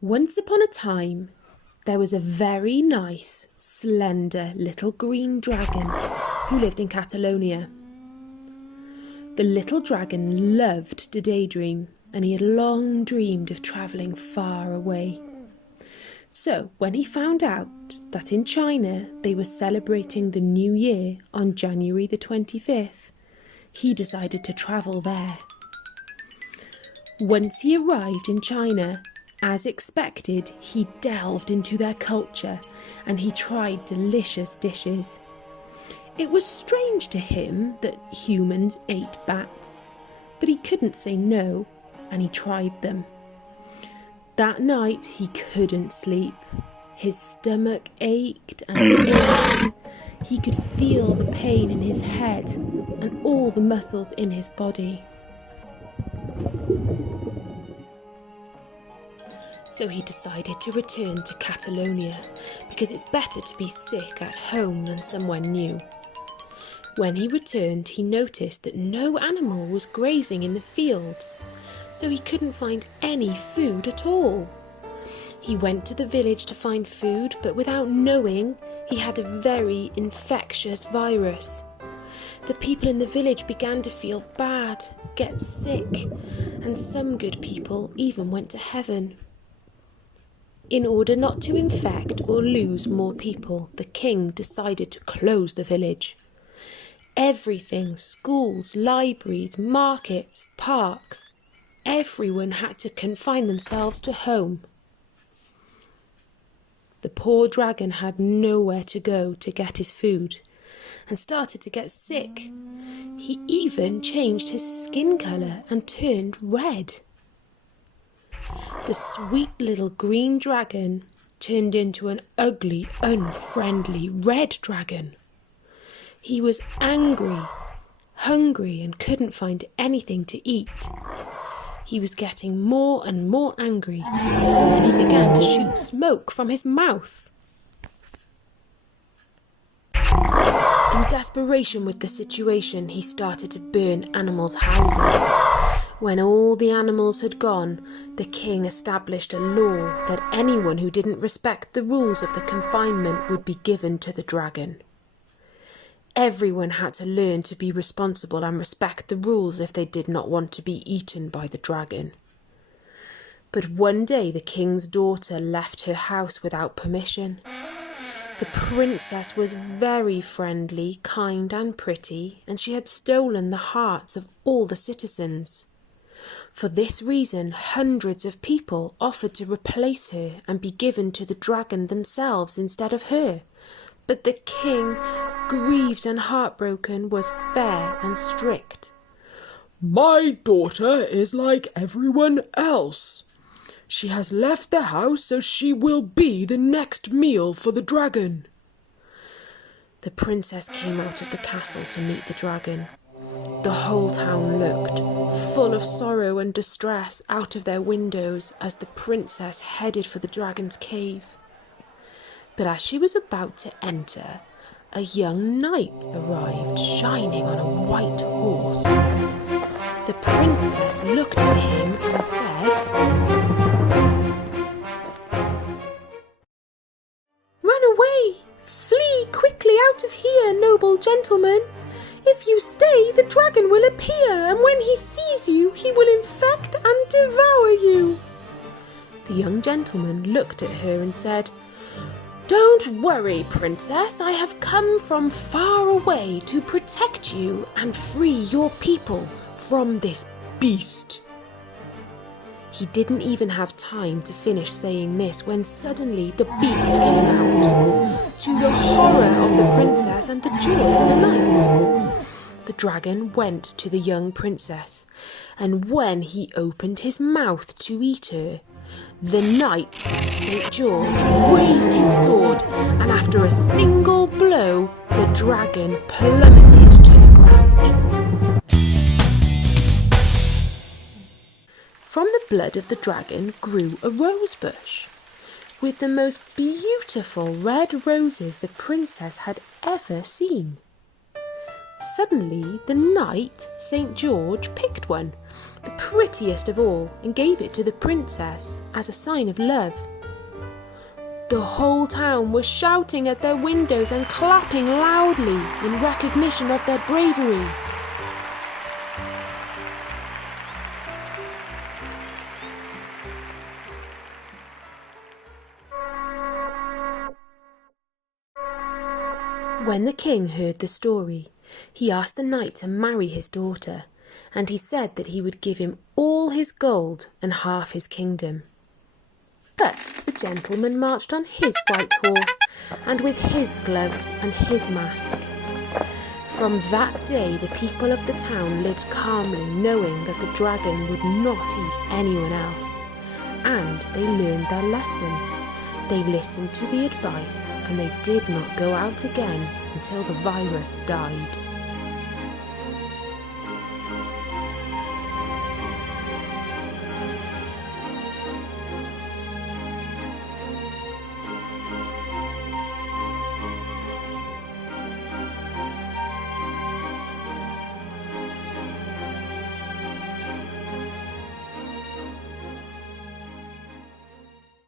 Once upon a time, there was a very nice, slender little green dragon who lived in Catalonia. The little dragon loved to daydream, and he had long dreamed of travelling far away. So, when he found out that in China they were celebrating the New Year on January the 25th, he decided to travel there. Once he arrived in China, as expected, he delved into their culture and he tried delicious dishes. It was strange to him that humans ate bats, but he couldn't say no, and he tried them. That night he couldn't sleep. His stomach ached and ached. He could feel the pain in his head and all the muscles in his body. So he decided to return to Catalonia because it's better to be sick at home than somewhere new. When he returned, he noticed that no animal was grazing in the fields, so he couldn't find any food at all. He went to the village to find food, but without knowing, he had a very infectious virus. The people in the village began to feel bad, get sick, and some good people even went to heaven. In order not to infect or lose more people, the king decided to close the village. Everything, schools, libraries, markets, parks, everyone had to confine themselves to home. The poor dragon had nowhere to go to get his food and started to get sick. He even changed his skin colour and turned red. The sweet little green dragon turned into an ugly, unfriendly red dragon. He was angry, hungry, and couldn't find anything to eat. He was getting more and more angry, and he began to shoot smoke from his mouth. In desperation with the situation, he started to burn animals' houses. When all the animals had gone, the king established a law that anyone who didn't respect the rules of the confinement would be given to the dragon. Everyone had to learn to be responsible and respect the rules if they did not want to be eaten by the dragon. But one day the king's daughter left her house without permission. The princess was very friendly, kind and pretty, and she had stolen the hearts of all the citizens. For this reason, hundreds of people offered to replace her and be given to the dragon themselves instead of her. But the king, grieved and heartbroken, was fair and strict. "My daughter is like everyone else. She has left the house, so she will be the next meal for the dragon." The princess came out of the castle to meet the dragon. The whole town looked, full of sorrow and distress, out of their windows as the princess headed for the dragon's cave. But as she was about to enter, a young knight arrived, shining on a white horse. The princess looked at him and said, "Run away! Flee quickly out of here, noble gentleman! If you stay, the dragon will appear, and when he sees you, he will infect and devour you." The young gentleman looked at her and said, "Don't worry, princess. I have come from far away to protect you and free your people from this beast." He didn't even have time to finish saying this when suddenly the beast came out, to the horror of the princess and the joy of the knight. The dragon went to the young princess, and when he opened his mouth to eat her, the knight, St. George, raised his sword, and after a single blow, the dragon plummeted to the ground. From the blood of the dragon grew a rose bush, with the most beautiful red roses the princess had ever seen. Suddenly, the knight, St. George, picked one. The prettiest of all and gave it to the princess as a sign of love. The whole town was shouting at their windows and clapping loudly in recognition of their bravery. When the king heard the story, he asked the knight to marry his daughter, and he said that he would give him all his gold and half his kingdom. But the gentleman marched on his white horse and with his gloves and his mask. From that day the people of the town lived calmly, knowing that the dragon would not eat anyone else, and they learned their lesson. They listened to the advice and they did not go out again until the virus died.